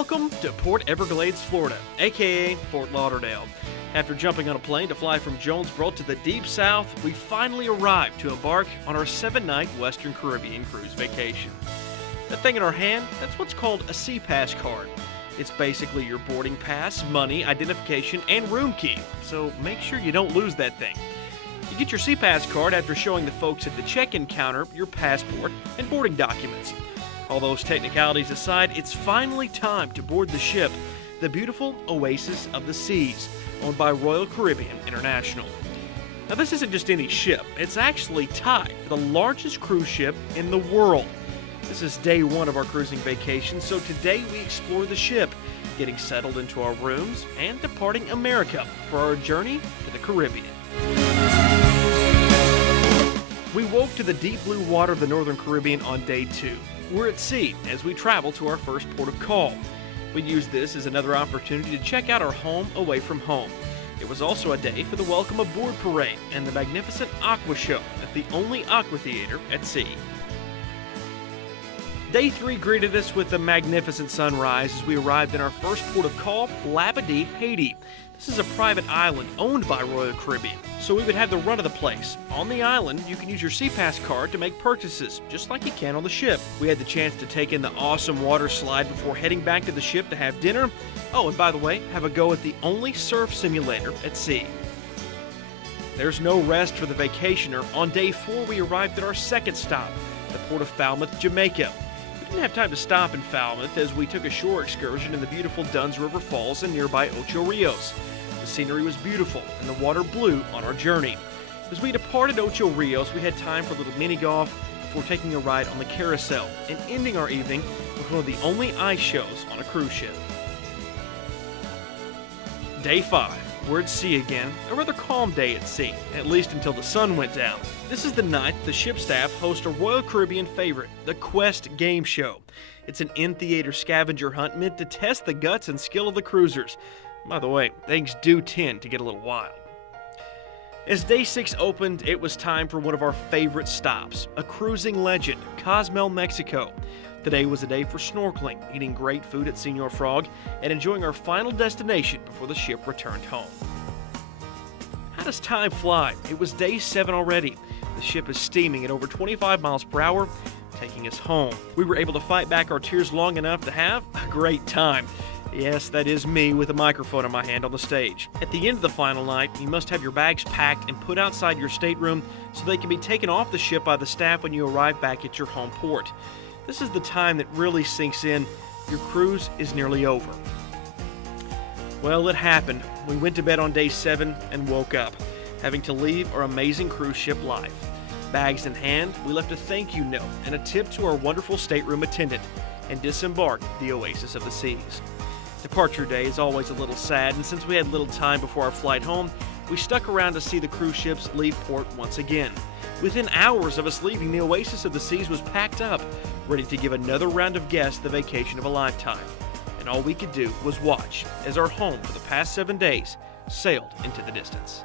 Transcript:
Welcome to Port Everglades, Florida, aka Fort Lauderdale. After jumping on a plane to fly from Jonesboro to the Deep South, we finally arrived to embark on our 7-night Western Caribbean cruise vacation. That thing in our hand, that's what's called a Sea Pass card. It's basically your boarding pass, money, identification, and room key, so make sure you don't lose that thing. You get your Sea Pass card after showing the folks at the check-in counter your passport and boarding documents. All those technicalities aside, it's finally time to board the ship, the beautiful Oasis of the Seas, owned by Royal Caribbean International. Now, this isn't just any ship, it's actually tied for the largest cruise ship in the world. This is day one of our cruising vacation, so today we explore the ship, getting settled into our rooms and departing America for our journey to the Caribbean. We woke to the deep blue water of the Northern Caribbean on day 2. We're at sea as we travel to our first port of call. We used this as another opportunity to check out our home away from home. It was also a day for the Welcome Aboard Parade and the magnificent Aqua Show at the only aqua theater at sea. Day 3 greeted us with a magnificent sunrise as we arrived in our first port of call, Labadee, Haiti. This is a private island owned by Royal Caribbean, so we would have the run of the place. On the island, you can use your Sea Pass card to make purchases, just like you can on the ship. We had the chance to take in the awesome water slide before heading back to the ship to have dinner. Oh, and by the way, have a go at the only surf simulator at sea. There's no rest for the vacationer. On day 4, we arrived at our second stop, the port of Falmouth, Jamaica. We didn't have time to stop in Falmouth as we took a shore excursion in the beautiful Dunn's River Falls and nearby Ocho Rios. The scenery was beautiful and the water blue on our journey. As we departed Ocho Rios, we had time for a little mini golf before taking a ride on the carousel and ending our evening with one of the only ice shows on a cruise ship. Day 5. We're at sea again, a rather calm day at sea, at least until the sun went down. This is the night the ship staff host a Royal Caribbean favorite, the Quest Game Show. It's an in-theater scavenger hunt meant to test the guts and skill of the cruisers. By the way, things do tend to get a little wild. As day 6 opened, it was time for one of our favorite stops, a cruising legend, Cozumel, Mexico. Today was a day for snorkeling, eating great food at Señor Frog, and enjoying our final destination before the ship returned home. How does time fly? It was day 7 already. The ship is steaming at over 25 miles per hour, taking us home. We were able to fight back our tears long enough to have a great time. Yes, that is me with a microphone in my hand on the stage. At the end of the final night, you must have your bags packed and put outside your stateroom so they can be taken off the ship by the staff when you arrive back at your home port. This is the time that really sinks in. Your cruise is nearly over. Well, it happened. We went to bed on day 7 and woke up, having to leave our amazing cruise ship life. Bags in hand, we left a thank you note and a tip to our wonderful stateroom attendant and disembarked the Oasis of the Seas. Departure day is always a little sad, and since we had little time before our flight home, we stuck around to see the cruise ships leave port once again. Within hours of us leaving, the Oasis of the Seas was packed up, ready to give another round of guests the vacation of a lifetime. And all we could do was watch as our home for the past 7 days sailed into the distance.